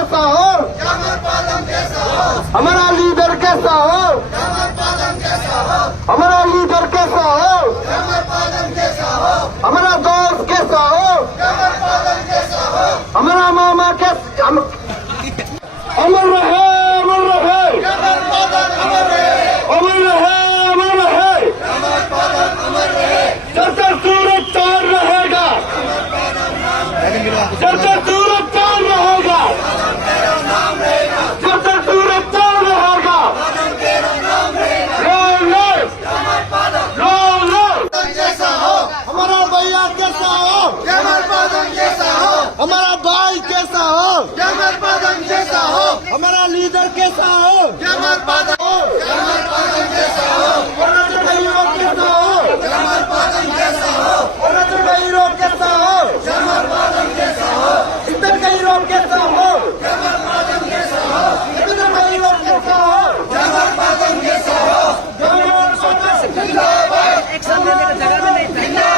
कैसा हो, हमारा लीडर कैसा हो, हमारा लीडर कैसा हो, हमारा दोस्त कैसा हो, हमारा मामा कैसा, अमर रहे, अमर रहे, अमर रहे, अमर रहे, जब तक सूरज चांद रहेगा, जब तक सूरज चांद रहेगा, जब तक सूरज चांद रहेगा, हमारा भैया कैसा हो, हमारा भाई कैसा हो, हमारा लीडर कैसा हो, अरुणाचल का हीरो कैसा हो, अरुणाचल का हीरो कैसा हो, इधर का हीरो कैसा हो, इधर का हीरो कैसा हो, एक्शन लेने का जगह में नहीं था।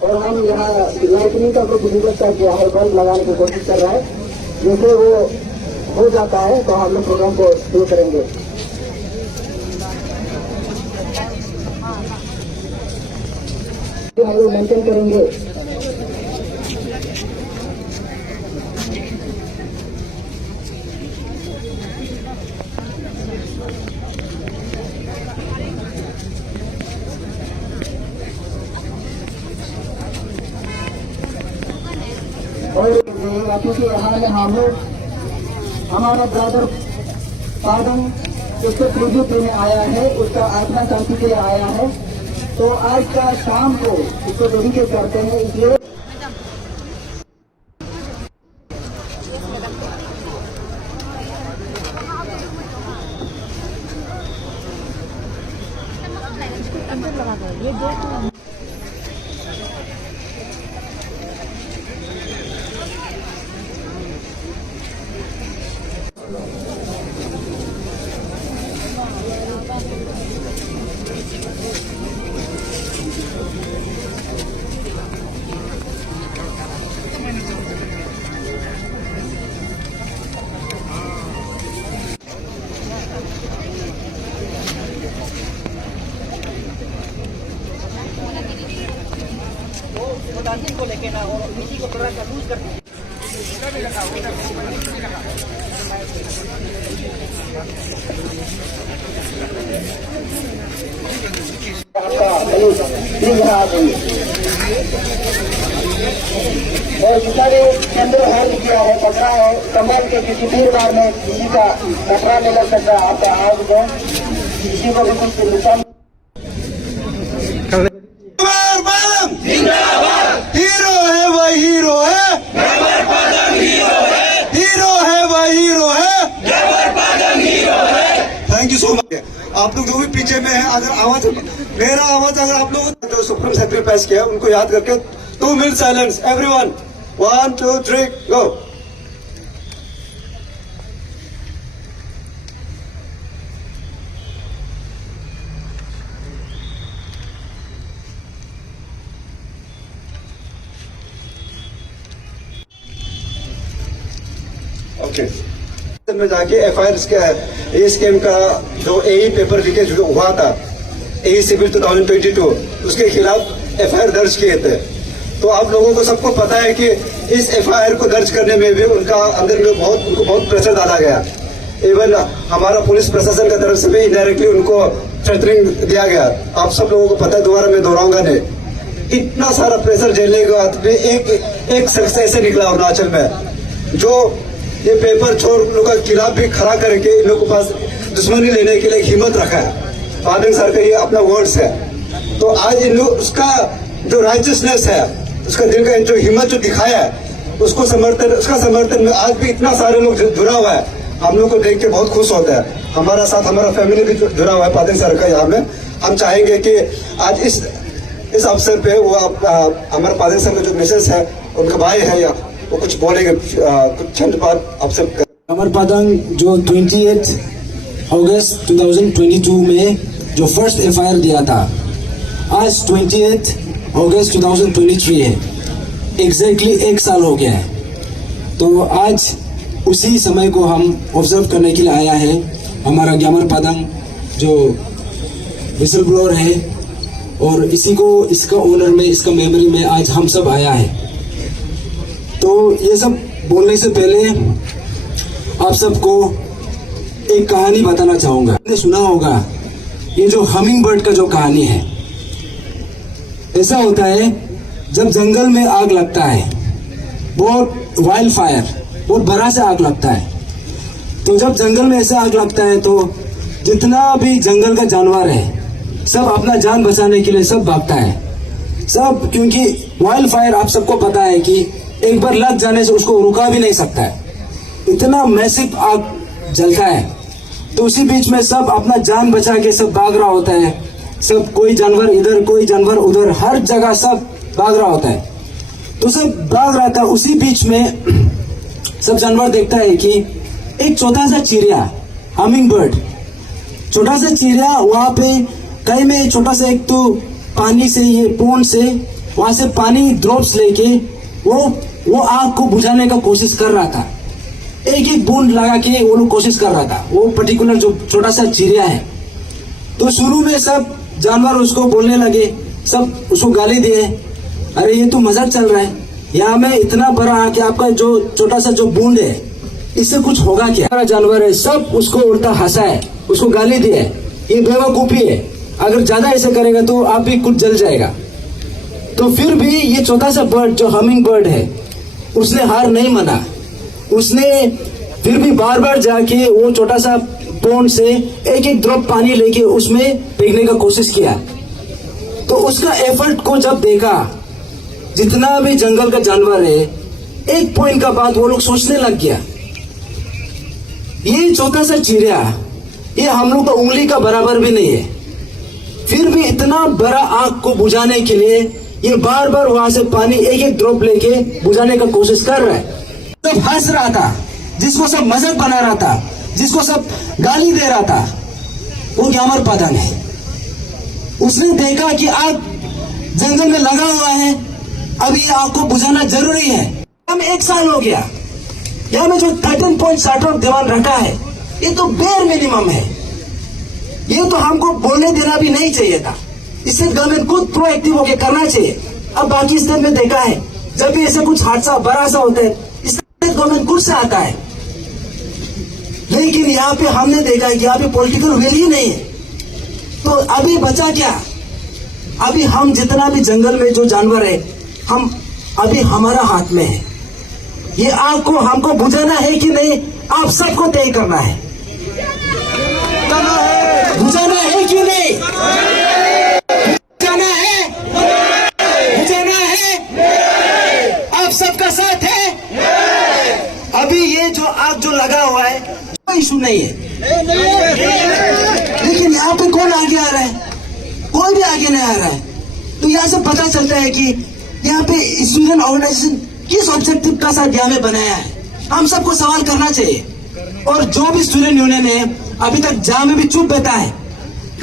और हम यहाँ लाइटनिंग का जो बंदोबस्त है जो हर बल्ब लगाने की कोशिश कर रहा है, जैसे वो हो जाता है तो हम लोग प्रोग्राम को शुरू करेंगे। हम लोग मेंटेन करेंगे। और क्योंकि यहाँ में हम लोग हमारा ब्रदर पादम उसको ट्रिब्यूट देने आया है, उसका आत्मा शांति के लिए आया है, तो आज का शाम को उसको डेडिकेट करते हैं। इसलिए को लेके ना और किसी को थोड़ा सा लूज कर और जिसने अंदर हेल्प किया है, पकड़ा है, कमल के किसी भीड़ भाड़ में किसी का कपड़ा नहीं लग सकता, आपका हाथ जो किसी को भी कुछ नुकसान। हीरो है वही हीरो है, हीरो है वही हीरो है। Thank you so much. आप लोग जो भी पीछे में है, अगर आवाज मेरा आवाज अगर आप लोग जो सुप्रीम सेक्रेटरी किया उनको याद करके 2 मिनट साइलेंस एवरीवन। 1 2 3 गो। ओके में जाके एफआईआर ये स्कैम का जो एई पेपर लीकेज हुआ था, एई सिविल 2022, उसके खिलाफ एफआईआर दर्ज किए थे। तो आप लोगों को सबको पता है कि इस एफआईआर को दर्ज करने में भी उनका अंदर में उनको बहुत प्रेशर डाला गया। इवन हमारा पुलिस प्रशासन की तरफ से भी इनडायरेक्टली उनको थ्रेटनिंग दिया गया। आप सब लोगों को पता है, दोबारा मैं दोहराऊंगा नहीं। इतना सारा प्रेशर झेलने के बाद भी एक शख्स ऐसे निकला अरुणाचल में जो ये पेपर चोर लोग के खिलाफ भी खड़ा करके इन लोगों के पास दुश्मनी लेने के लिए हिम्मत रखा है। पादंग सर का ये अपना वर्ड्स है। तो आज इन लोग उसका जो राइचियसनेस है, उसका दिल का जो हिम्मत जो दिखाया है, उसका समर्थन में आज भी इतना सारे लोग जुड़ा हुआ है। हम लोग को देख के बहुत खुश होता है। हमारा साथ हमारा फैमिली भी जुड़ा हुआ है पादंग सर का यहाँ में। हम चाहेंगे कि आज इस अवसर पे वो हमारे पादंग सर का जो मैसेज है, उनका भाई है या वो कुछ बोलेंगे, कुछ चंद बात आपसे। अमर पादंग जो 28 अगस्त 2022 में जो फर्स्ट एफआईआर दिया था, आज 28 अगस्त 2023 है, एग्जैक्टली 1 साल हो गया है। तो आज उसी समय को हम ऑब्जर्व करने के लिए आया है। हमारा ग्यामर पादंग जो विसल ब्लोअर है और इसका ओनर में, इसका मेमोरी में आज हम सब आया है। तो ये सब बोलने से पहले आप सबको एक कहानी बताना चाहूंगा। आपने सुना होगा ये जो हमिंग बर्ड का जो कहानी है। ऐसा होता है जब जंगल में आग लगता है, बहुत वाइल्ड फायर, बहुत बड़ा से आग लगता है। तो जब जंगल में ऐसा आग लगता है तो जितना भी जंगल का जानवर है सब अपना जान बचाने के लिए सब भागता है सब, क्योंकि वाइल्ड फायर आप सबको पता है कि एक बार लग जाने से उसको रुका भी नहीं सकता है, इतना मैसिव आग जलता है। तो उसी बीच में सब अपना जान बचा के सब भाग रहा होता है। सब कोई जानवर इधर, कोई जानवर उधर, हर जगह सब भाग रहा होता है। तो सब भाग रहा था, उसी बीच में सब जानवर देखता है कि एक छोटा सा चिड़िया, हमिंग बर्ड, छोटा सा चिड़िया वहां पे कहीं में छोटा सा एक तो पानी से, ये पोंड से वहां से पानी ड्रॉप्स लेके वो आग को बुझाने का कोशिश कर रहा था। एक एक बूंद लगा के वो लोग कोशिश कर रहा था, वो पर्टिकुलर जो छोटा सा चिड़िया है। तो शुरू में सब जानवर उसको बोलने लगे, सब उसको गाली दिए, अरे ये तो मजाक चल रहा है, यहाँ में इतना बड़ा आके आपका जो छोटा सा जो बूंद है इससे कुछ होगा क्या? जानवर है, सब उसको उल्टा हंसा है, उसको गाली दिए, ये बेवकूफी है, अगर ज्यादा ऐसे करेगा तो आप भी कुछ जल जाएगा। तो फिर भी ये छोटा सा बर्ड जो हमिंग बर्ड है उसने हार नहीं माना। उसने फिर भी बार बार जाके वो छोटा सा पोंड से एक एक ड्रॉप पानी लेके उसमें फेंकने का कोशिश किया। तो उसका एफर्ट को जब देखा जितना भी जंगल का जानवर है, एक पॉइंट का बात वो लोग सोचने लग गया, ये छोटा सा चिड़िया ये हम लोग का उंगली का बराबर भी नहीं है, फिर भी इतना बड़ा आग को बुझाने के लिए ये बार बार वहां से पानी एक एक ड्रॉप लेके बुझाने का कोशिश कर रहा है। सब हंस रहा था, जिसको सब मजाक बना रहा था, जिसको सब गाली दे रहा था, वो ग्यामर पादंग है। उसने देखा कि आग जंगल में लगा हुआ है, अब ये आग को बुझाना जरूरी है। हम 1 साल हो गया, यहाँ में जो 13.60 दीवान रखा है ये तो बेयर मिनिमम है, ये तो हमको बोलने देना भी नहीं चाहिए था। इससे गवर्नमेंट खुद प्रोएक्टिव होकर करना चाहिए। अब बाकी स्टेट में देखा है जब भी ऐसे कुछ हादसा बड़ा सा होता है इससे गवर्नमेंट खुद से आता है, लेकिन यहाँ पे हमने देखा है कि यहाँ पे पॉलिटिकल विल ही नहीं है। तो अभी बचा क्या? अभी हम जितना भी जंगल में जो जानवर है, हम अभी हमारा हाथ में है। ये आग को हमको बुझाना है कि नहीं, आप सबको तय करना है। बुझाना है कि नहीं? बुझाना है? बुझाना है? आप सबका साथ है? अभी ये जो आग जो लगा हुआ है कोई इशू नहीं है, लेकिन यहाँ पे कौन आगे आ रहा है? कोई भी आगे नहीं आ रहा है। तो यहाँ से पता चलता है कि यहाँ पे स्टूडेंट ऑर्गेनाइजेशन किस ऑब्जेक्टिव का साथ यहाँ में बनाया है। हम सबको सवाल करना चाहिए। और जो भी स्टूडेंट यूनियन है अभी तक जहाँ में भी चुप बैठा है,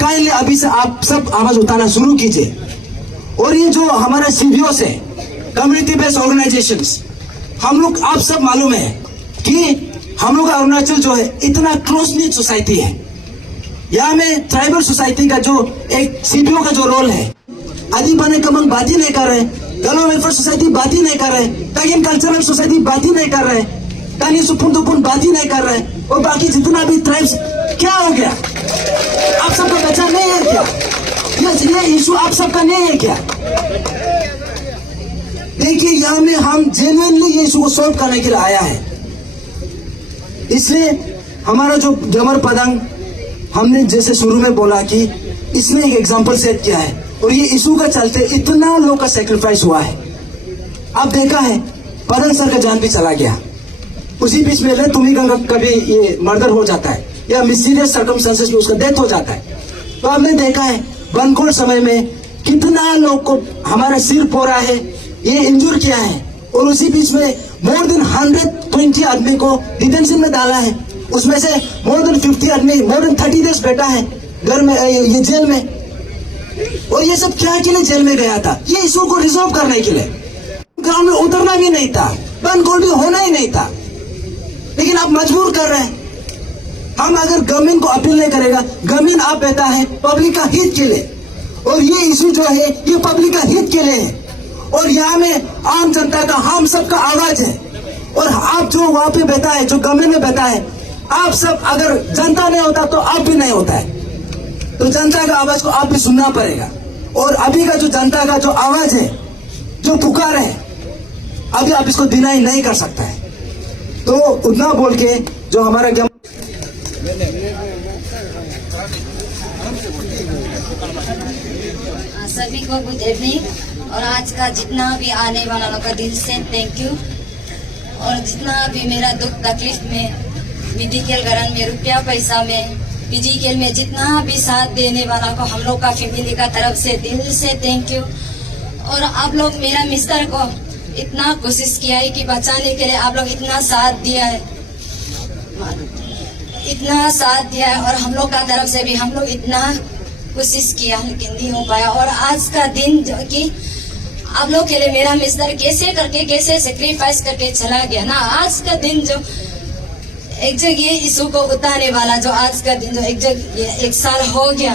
काइंडली अभी से आप सब आवाज उठाना शुरू कीजिए। और ये जो हमारा CBOs है, कम्युनिटी बेस्ड ऑर्गेनाइजेशंस, हम लोग आप सब मालूम है कि हम लोग का अरुणाचल जो है इतना क्लोज नीट सोसाइटी है। यहाँ में ट्राइबल सोसाइटी का जो एक CBO का जो रोल है, आदि बने कमंग बात ही नहीं कर रहे, गलो वेलफेयर सोसाइटी बात ही नहीं कर रहे, टगन कल्चरल सोसाइटी बात ही नहीं कर रहे, टानी सुपुन दुपुन बात ही नहीं कर रहे, और बाकी जितना भी ट्राइब्स, क्या हो गया? आप सबका बचा नहीं है क्या? ये इशू आप सबका नहीं है क्या? देखिए यहाँ में हम जेन्युइनली ये इशू को सॉल्व करने के लिए आया है। इसलिए हमारा जो गमर पदंग, हमने जैसे शुरू में बोला कि इसमें एक एग्जाम्पल सेट किया है और ये इशू का चलते इतना लोग का सेक्रीफाइस हुआ है। अब देखा है पदंग सर का जान भी चला गया, उसी बीच में तुम्ही का कभी ये मर्डर हो जाता है या मिस्टीरियस सर्कमस्टेंसेस में उसका डेथ हो जाता है। तो हमने देखा है बनकोट समय में कितना लोग को हमारा सिर फोड़ा है, ये इंजूर किया है और उसी बीच में मोर देन 120 आदमी को डिटेंशन में डाला है। उसमें से मोर देन 50 आदमी मोर देन 30 डेज बैठा है घर में, ये जेल में। और ये सब क्या के लिए जेल में गया था? ये इशू को रिजॉल्व करने के लिए। गांव में उतरना भी नहीं था, बनकोट भी होना ही नहीं था, लेकिन आप मजबूर कर रहे हैं। हम अगर गवर्नमेंट को अपील नहीं करेगा, गवर्नमेंट आप कहता है पब्लिक का हित के लिए, और ये इशू जो है ये पब्लिक का हित के लिए है और यहाँ में आम जनता का, हम सबका आवाज है। और आप जो वहां पे बैठा है, जो गवर्नमेंट में बैठा है, आप सब, अगर जनता नहीं होता तो आप भी नहीं होता है। तो जनता का आवाज को आप भी सुनना पड़ेगा। और अभी का जो जनता का जो आवाज है, जो पुकार है, अभी आप इसको डिनाई नहीं कर सकता है। तो उतना बोल के जो हमारा सभी को गुड इवनिंग। और आज का जितना भी आने वाला लोग का दिल से थैंक यू। और जितना भी मेरा दुख तकलीफ में, मेडिकल गरन में, रुपया पैसा में, फिजिकल में जितना भी साथ देने वाला को हम लोग का फैमिली का तरफ से दिल से थैंक यू। और आप लोग मेरा मिस्टर को इतना कोशिश किया है कि बचाने के लिए आप लोग इतना साथ दिया है, इतना साथ दिया है। और हम लोग का तरफ से भी हम लोग इतना कोशिश किया लेकिन नहीं हो पाया। और आज का दिन जो कि आप लोग के लिए मेरा मिस्टर कैसे करके, कैसे सेक्रीफाइस करके चला गया ना, आज का दिन जो एक जगह ये इशू को उतारने वाला, जो आज का दिन जो एक जगह 1 साल हो गया,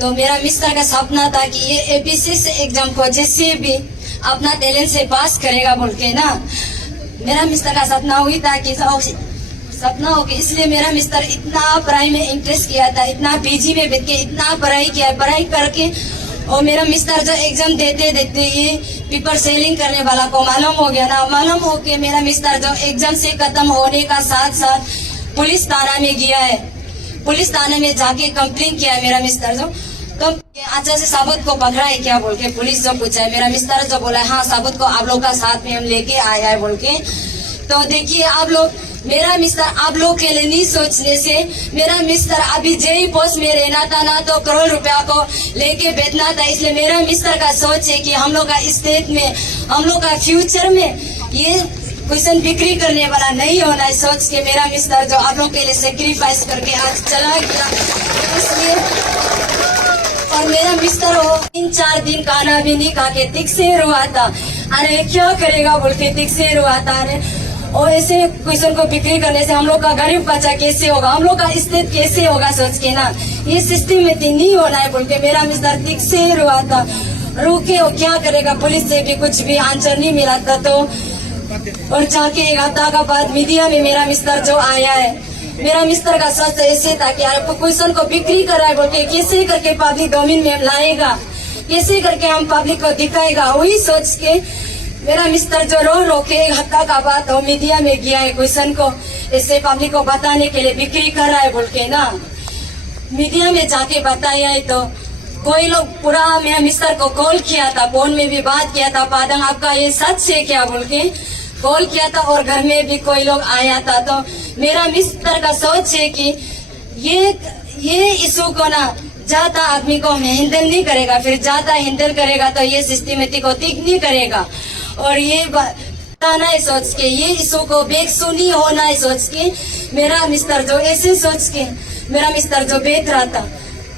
तो मेरा मिस्टर का सपना था कि ये एपीसी से एग्जाम को जैसे भी अपना टैलेंट से पास करेगा बोल के ना, मेरा मिस्टर का सपना हुई था कि सपना हो गया। इसलिए मेरा मिस्टर इतना पढ़ाई में इंटरेस्ट किया था, इतना पीजी में बैठ के इतना पढ़ाई किया, पढ़ाई करके। और मेरा मिस्टर जो एग्जाम देते देते ये पेपर सेलिंग करने वाला को मालूम हो गया ना, मालूम हो के मेरा मिस्टर जो एग्जाम से खत्म होने का साथ साथ पुलिस थाना में गया है, पुलिस थाने में जाके कंप्लेन किया है मेरा मिस्टर जो। तो अच्छा से साबुत को पकड़ा है क्या बोल के पुलिस जो पूछा है, मेरा मिस्टर जो बोला है हाँ साबुत को आप लोग का साथ में हम लेके आया है बोल के। तो देखिए आप लोग, मेरा मिस्टर आप लोग के लिए नहीं सोचने से, मेरा मिस्टर अभी जेई पोस्ट में रहना था ना, तो करोड़ रुपया को लेके बैठना था। इसलिए मेरा मिस्टर का सोच है कि हम लोग का स्टेट में, हम लोग का फ्यूचर में ये क्वेश्चन बिक्री करने वाला नहीं होना है, सोच के मेरा मिस्टर जो आप लोग के लिए सेक्रीफाइस करके आज चला गया। इसलिए और मेरा मिस्टर हो 3-4 दिन खाना भी नहीं खा के तिक से रुआ था, अरे क्या करेगा बोल के तिक से रुआ था। अरे और ऐसे क्वेश्चन को बिक्री करने से हम लोग का गरीब बच्चा कैसे होगा, हम लोग का स्टेट कैसे होगा, सोच के ना ये सिस्टम में नहीं होना है बोल के मेरा मिस्टर तिक से रुआ था। रुके हो क्या करेगा, पुलिस से भी कुछ भी आंसर नहीं मिला था। तो और जाके 1 हफ्ता का बाद मीडिया में मेरा मिस्टर जो आया है, मेरा मिस्टर का सोच ऐसे था कि यार क्वेश्चन को बिक्री कर रहा है बोल के, कैसे करके पब्लिक डोमेन में लाएगा, कैसे करके हम पब्लिक को दिखाएगा, वही सोच के मेरा मिस्टर जो रो के 1 हफ्ता का बाद वो मीडिया में गया है, क्वेश्चन को ऐसे पब्लिक को बताने के लिए बिक्री कर रहा है बोल के ना, मीडिया में जाके बताया है। तो कोई लोग पूरा मेरा मिस्टर को कॉल किया था, फोन में भी बात किया था, पादंग आपका ये सच है क्या बोल के कॉल किया था। और घर में भी कोई लोग आया था। तो मेरा मिस्टर का सोच है कि ये इशू को ना ज्यादा आदमी को हैंडल नहीं करेगा, फिर ज्यादा हैंडल करेगा तो ये सिस्टमेटिक को ठीक नहीं करेगा। और ये बताना है सोच के, ये इशू को बेसुनी होना है सोच के, मेरा मिस्टर जो ऐसे सोच के मेरा मिस्टर जो बैठ रहा था,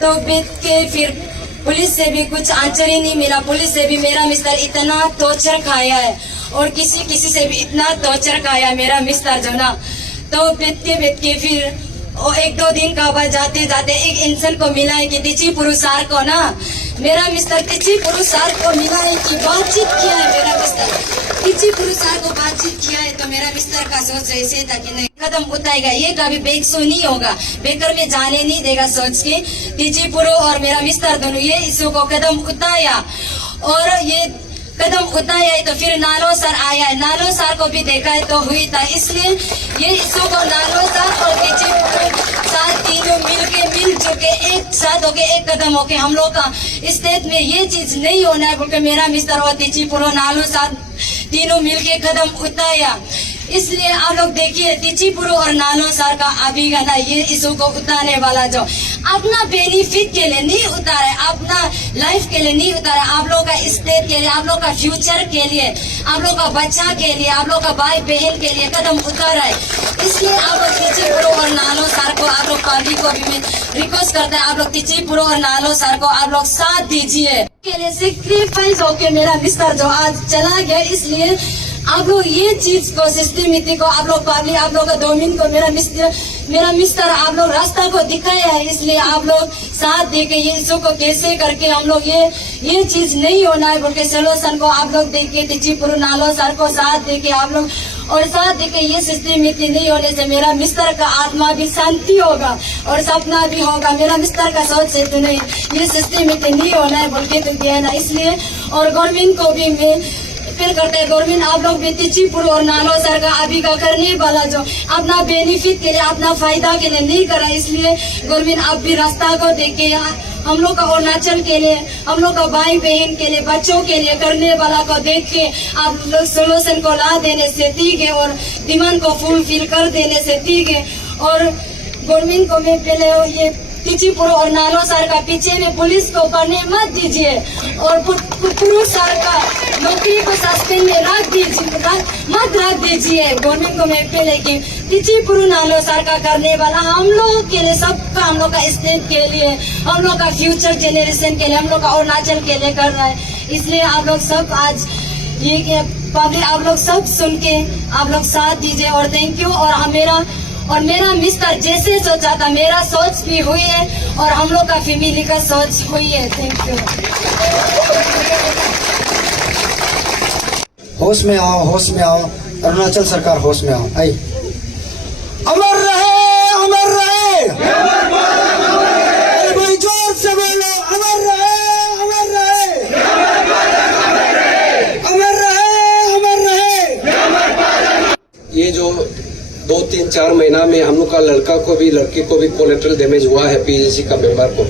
तो बैठ के फिर पुलिस से भी कुछ आंसर ही नहीं मिला। पुलिस से भी मेरा मिस्टर इतना टॉर्चर खाया है और किसी से भी इतना टॉर्चर खाया मेरा मिस्टर जो ना। तो बैठ के फिर और 1-2 दिन का बाद जाते जाते एक इंसान को मिला है कि तिची पुरुषार को ना, मेरा मिस्टर तिची पुरुषार को मिला है कि बातचीत किया है मेरा मिस्टर, तिची पुरुषार को बातचीत किया है। तो मेरा मिस्टर का सोच ऐसे था कि नहीं कदम उठाएगा, ये कभी बेकसो नहीं होगा, बेकर में जाने नहीं देगा, सोच के तिची पुरु और मेरा मिस्टर दोनों ये इशू को कदम उठाया और ये कदम उठाया है तो फिर नालो सर आया है, नालो सर को भी देखा है तो हुई था। इसलिए ये इशू को नालो सर और टीचिंग साथ तीनों मिल चुके एक साथ होके एक कदम होके हम लोग का स्टेट में ये चीज नहीं होना है बोलकर मेरा मिस्टर और टीची पुरो नालो सर तीनों मिलके कदम उठाया। इसलिए आप लोग देखिए टीचीपुरो और नालो सर का अभी गाना ये इशू को उतारने वाला जो अपना बेनिफिट के लिए नहीं उतारा है, अपना लाइफ के लिए नहीं उतारा, आप लोग का स्टेट के लिए, आप लोग का फ्यूचर के लिए, आप लोग का बच्चा के लिए, आप लोग का भाई बहन के लिए कदम उतारा है। इसलिए आप लोग टीचीपुरो और नालो सर को, आप लोग पार्टी को भी रिक्वेस्ट करते हैं, आप लोग टीचीपुरो और नालो सर को आप लोग साथ दीजिए। के लिए सेक्रीफाइस होके मेरा मिस्टर जो आज चला गया, इसलिए आप लोग ये चीज को सिस्टमिटी को आप लोग पब्लिक, आप लोग का डोमिन को मेरा मिस्टर आप लोग रास्ता को दिखाया है। इसलिए आप लोग साथ दे के ये इशू को कैसे करके हम लोग ये चीज नहीं होना है बोल के सोल्यूशन को आप लोग देख के टीचीपुरो नालो सर को साथ दे के आप लोग और साथ दे के ये सिस्टमिटी नहीं होने से मेरा मिस्टर का आत्मा भी शांति होगा और सपना भी होगा। मेरा मिस्टर का सोच से तो नहीं ये सिस्टमिटी नहीं होना है बोल के तो दिया है ना। इसलिए और गवर्नमेंट को भी मैं अपील करते हैं, गवर्नमेंट आप लोग भी टीचीपुरो और नालो सर का अभी का करने वाला जो अपना बेनिफिट के लिए, अपना फायदा के लिए नहीं करा। इसलिए गवर्नमेंट आप भी रास्ता को देखे हम लोग का अरुणाचल के लिए, हम लोग का भाई बहन के लिए, बच्चों के लिए करने वाला को देख के आप लोग सोल्यूशन को ला देने से ठीक है और डिमांड को फुलफिल कर देने से ठीक है। और गवर्नमेंट को मैं पहले ये टीचीपुरो और नालो सर का पीछे में पुलिस को पढ़ने मत दीजिए और पुरुष सर का नौकरी को सस्पेंड में मत रख दीजिए। गवर्नमेंट को मैं पहले की टीचीपुरो नालो सर का करने वाला हम लोग के लिए, सबका हम लोग का स्टेट के लिए, हम लोग का फ्यूचर जेनरेशन के लिए, हम लोग का अरुणाचल के लिए कर रहा है। इसलिए आप लोग सब आज ये पब्लिक आप लोग सब सुन के आप लोग साथ दीजिए और थैंक यू। और मेरा मिस्टर जैसे सोचा था मेरा सोच भी हुई है और हम लोग का फैमिली का सोच हुई है। Thank you. होश में आओ, होश में आओ, अरुणाचल सरकार होश में आओ। आई अमर रहे, अमर रहे, अरे भाई जोर से बोलो, अमर रहे, अमर रहे, अमर रहे, अमर रहे। ये जो 2-3-4 महीना में हम लोग का लड़का को भी लड़की को भी कोलेट्रल डैमेज हुआ है पीजीसी का मेंबर को,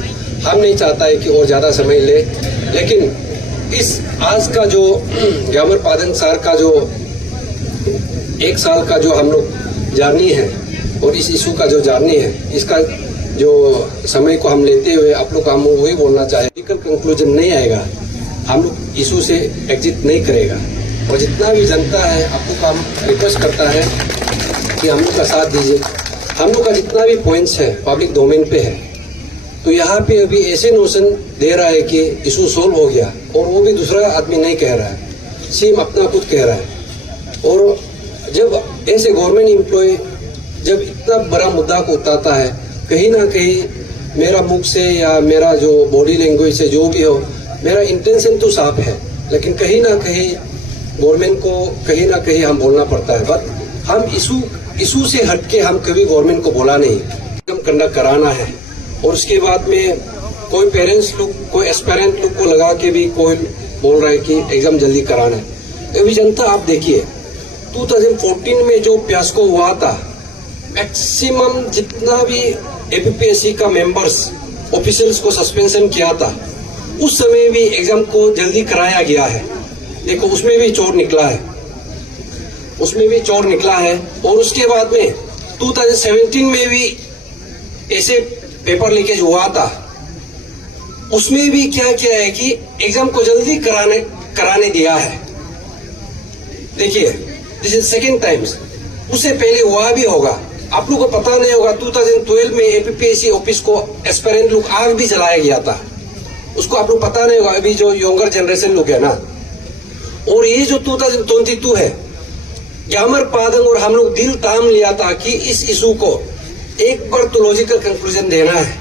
हम नहीं चाहता है कि और ज्यादा समय ले, लेकिन इस आज का जो ग्यामर पादन सर का जो 1 साल का जो हम लोग जर्नी है और इस इशू का जो जर्नी है, इसका जो समय को हम लेते हुए आप लोग हम वही बोलना चाहे, मेडिकल कंक्लूजन नहीं आएगा, हम लोग इशू से एग्जिट नहीं करेगा। और जितना भी जनता है आप लोग हम रिक्वेस्ट करता है कि हम लोग का साथ दीजिए। हम लोग का जितना भी पॉइंट्स है पब्लिक डोमेन पे है, तो यहाँ पे अभी ऐसे नोशन दे रहा है कि इशू सोल्व हो गया और वो भी दूसरा आदमी नहीं कह रहा है, सीएम अपना खुद कह रहा है। और जब ऐसे गवर्नमेंट एम्प्लॉय जब इतना बड़ा मुद्दा को उठाता है, कहीं ना कहीं मेरा मुख से या मेरा जो बॉडी लैंग्वेज से जो भी हो, मेरा इंटेंशन तो साफ है, लेकिन कहीं ना कहीं गवर्नमेंट को कहीं ना कहीं हम बोलना पड़ता है। बट हम इशू से हटके हम कभी गवर्नमेंट को बोला नहीं, हम कंडक्ट कराना है। और उसके बाद में कोई पेरेंट्स लोग, कोई एस्पेरेंट लोग को लगा के भी कोई बोल रहा है कि एग्जाम जल्दी कराना है। अभी जनता आप देखिए 2014 में जो फियास्को हुआ था, मैक्सिमम जितना भी एपीपीएससी का मेंबर्स ऑफिशियल्स को सस्पेंशन किया था, उस समय भी एग्जाम को जल्दी कराया गया है। देखो उसमें भी चोर निकला है, उसमें भी चोर निकला है। और उसके बाद में 2017 में भी ऐसे पेपर लीकेज हुआ था, उसमें भी क्या किया है कि एग्जाम को जल्दी कराने दिया है। देखिए दिस इज सेकेंड टाइम्स, उससे पहले हुआ भी होगा, आप लोगों को पता नहीं होगा। 2012 में एपीपीएससी ऑफिस को एस्पेरेंट लोग आग भी जलाया गया था, उसको आप लोग पता नहीं होगा, अभी जो यंगर जनरेशन लोग है ना। और ये जो 2022 है, ग्यामर पादन और हम लोग दिल ताम लिया था कि इस इशू को एक बार तो लॉजिकल कंक्लूजन देना है,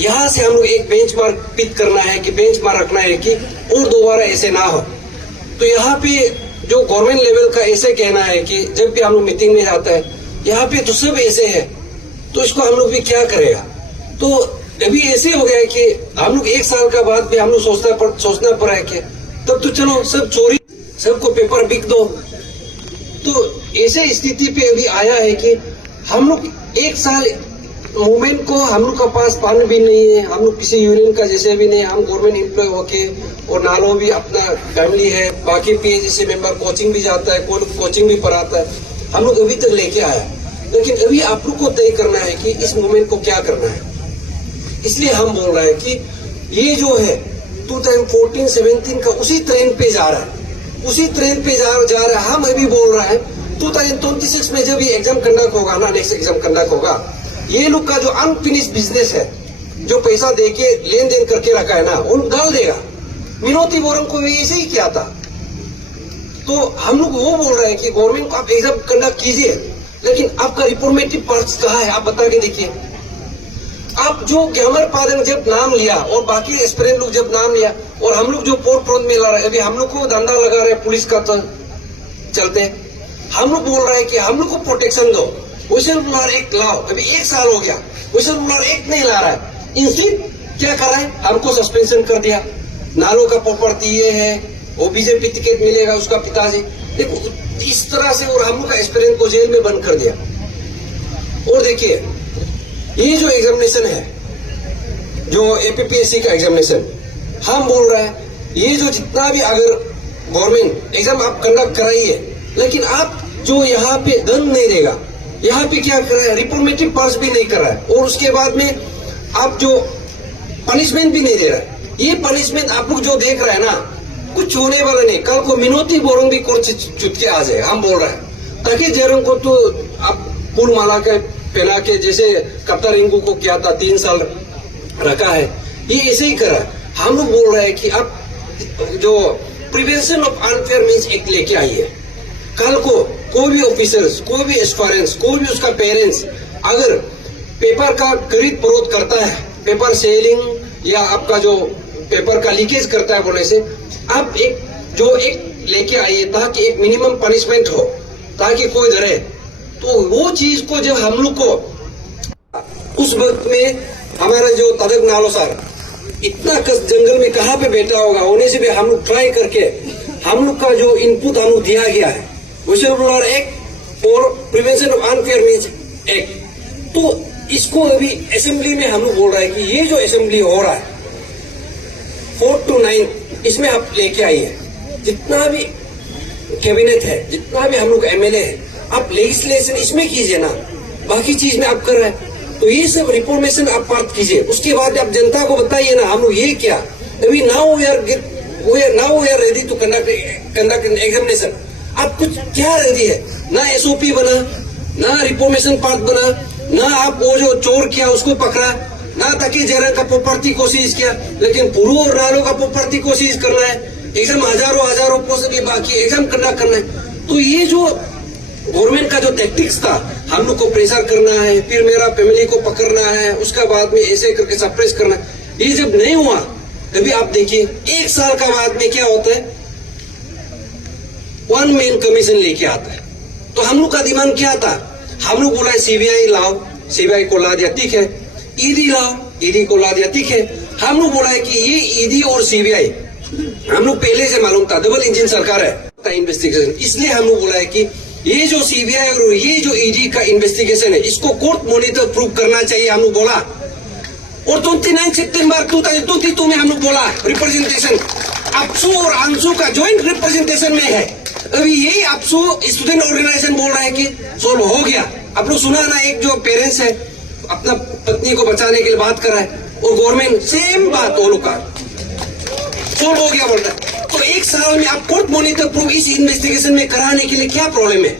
यहाँ से हम लोग एक बेंचमार्क पिक करना है कि बेंचमार्क रखना है कि और दोबारा ऐसे ना हो। तो यहाँ पे जो गवर्नमेंट लेवल का ऐसे कहना है कि जब भी हम लोग मीटिंग में जाता है, यहाँ पे तो सब ऐसे है, तो इसको हम लोग भी क्या करेगा। तो अभी ऐसे हो गया है कि हम लोग 1 साल का बाद भी हम लोग सोचना पड़ा है कि तब तो चलो सब चोरी, सबको पेपर बिक दो। तो ऐसे स्थिति पे अभी आया है कि हम लोग एक साल मूवमेंट को, हम लोग का पास फंड भी नहीं है, हम लोग किसी यूनियन का जैसे भी नहीं, हम गवर्नमेंट एम्प्लॉय होके, और नालो भी अपना फैमिली है, बाकी पीएचसी मेंबर कोचिंग भी जाता है, कोई कोचिंग भी पढ़ाता है, हम लोग अभी तक लेके आया। लेकिन अभी आप लोग को तय करना है कि इस मूवमेंट को क्या करना है। इसलिए हम बोल रहे हैं कि ये जो है 2014-17 का उसी ट्रेन पे जा रहा है, उसी ट्रेन पे जा रहा है। हम अभी बोल रहे हैं 2026 में जब ये एग्जाम कंडक्ट होगा ना, नेक्स्ट एग्जाम कंडक्ट होगा, ये लोग का जो अनफिनिश बिजनेस है, जो पैसा देके लेन देन करके रखा है ना, वो डाल देगा। विनोदी बोरम को भी ऐसे ही किया था। तो हम लोग वो बोल रहे हैं कि गवर्नमेंट को आप एग्जाम कंडक्ट कीजिए, लेकिन आपका रिफॉर्मेटिव पार्ट्स कहाँ है, आप बता के देखिए। आप जो ग्यामर पादन जब नाम लिया और बाकी एस्पिरेंट लोग जब नाम लिया, और हम लोग जो पोर्ट प्रोन में ला रहे हैं, अभी हम लोग को धंधा लगा रहे हैं पुलिस का तो चलते, हम लोग बोल रहे हैं कि हम लोग को प्रोटेक्शन दो, व्हिसल ब्लोअर एक्ट लाओ। अभी 1 साल हो गया, व्हिसल ब्लोअर एक्ट नहीं ला रहा है। इंस्टीट्यूट क्या कर रहा है, हमको सस्पेंशन कर दिया। नालों का प्रॉपर्टी ये है, वो बीजेपी टिकट मिलेगा उसका पिताजी, देखो इस तरह से, और हम लोग का एस्पिरेंट को जेल में बंद कर दिया। और देखिए ये जो एग्जामिनेशन है, जो एपीपीएससी का एग्जामिनेशन, हम बोल रहे हैं ये जो जितना भी अगर गवर्नमेंट एग्जाम आप कंडक्ट कराइए, लेकिन आप जो यहाँ पे दंड नहीं देगा, यहाँ पे क्या कर रहा है, रिफॉर्मेटिव पार्ट्स भी नहीं कर रहा है, और उसके बाद में आप जो पनिशमेंट भी नहीं दे रहा है। ये पनिशमेंट आप लोग जो देख रहे हैं ना, कुछ होने वाला नहीं। कल को मिनोती बोरंग भी कोर्ट चुटके आ जाए, हम बोल रहे हैं। ताकि जयराम को तो आप फूल माला के पहना के, जैसे कप्तान रिंकू को किया था, 3 साल रखा है, ये ऐसे ही करा। हम लोग बोल रहे हैं कि आप जो prevention of unfair means act लेके आइए। कल को कोई भी ऑफिसर्स, कोई भी एस्पायरेंट्स, कोई भी उसका पेरेंट्स अगर पेपर का खरीद फरोख्त करता है, पेपर सेलिंग या आपका जो पेपर का लीकेज करता है बोलने से, आप एक लेके आइए ताकि एक मिनिमम पनिशमेंट हो, ताकि कोई डरे। तो वो चीज को जब हम लोग को उस वक्त में हमारा जो तदक नालो सर इतना जंगल में कहाँ पे बैठा होगा, होने से भी हम लोग ट्राई करके हम लोग का जो इनपुट हम लोग दिया गया है, व्हिसल ब्लोअर एक्ट और prevention of unfair means act, तो इसको अभी असेंबली में हम लोग बोल रहे हैं कि ये जो असेंबली हो रहा है 4 to 9, इसमें आप लेके आइए। जितना भी कैबिनेट है, जितना भी हम लोग एमएलए है, आप लेजिस्लेशन इसमें कीजिए ना, बाकी चीज में आप कर रहे हैं। तो ये सब रिफॉर्मेशन आप पार्ट कीजिए, उसके बाद आप जनता को बताइए ना हम लोग ये क्या। अभी now we are ready to conduct examination. आप कुछ क्या रेडी है, ना एसओपी बना, ना रिफॉर्मेशन पार्ट बना, ना आप वो जो चोर किया उसको पकड़ा, ना ताकि जयराम का प्रॉपर्टी को सीज किया, लेकिन पुरू और नालों का प्रॉपर्टी को सीज करना है। एग्जाम हजारों पोस्ट भी बाकी एग्जाम कंडक्ट करना है। तो ये जो गवर्नमेंट का जो टैक्टिक्स था, हम लोग को प्रेशर करना है, फिर मेरा फैमिली को पकड़ना है, उसका बाद में ऐसे करके सप्रेस करना है, ये जब नहीं हुआ तभी आप देखिए 1 साल का बाद में क्या होता है, 1 मैन कमीशन लेके आता है। तो हम लोग का दिमाग क्या था, हम लोग बोला सीबीआई लाओ, सीबीआई को ला दिया, ठीक है। ईडी लाओ, ईडी को ला दिया, ठीक है। हम लोग बोला है कि ये ईडी और सीबीआई हम लोग पहले से मालूम था, डबल इंजन सरकार है इन्वेस्टिगेशन। इसलिए हम लोग बोला है कि ये जो सीबीआई और ये जो ईडी का इन्वेस्टिगेशन है, इसको कोर्ट मॉनिटर प्रूव करना चाहिए, हम लोग बोला। और 29 सितंबर 2022 में हम लोग बोला रिप्रेजेंटेशन अपसू और आंसू का ज्वाइंट रिप्रेजेंटेशन में है। अभी यही अपसू स्टूडेंट ऑर्गेनाइजेशन बोल रहा है कि सोल्व हो गया। आप लोग सुना ना, एक जो पेरेंट्स है अपना पत्नी को बचाने के लिए बात कर रहा है, और गवर्नमेंट सेम बात वो लोग का सोल्व हो गया बोल रहा है। तो 1 साल में आप कोर्ट मॉनिटर प्रूफ इस इन्वेस्टिगेशन में कराने के लिए क्या प्रॉब्लम है।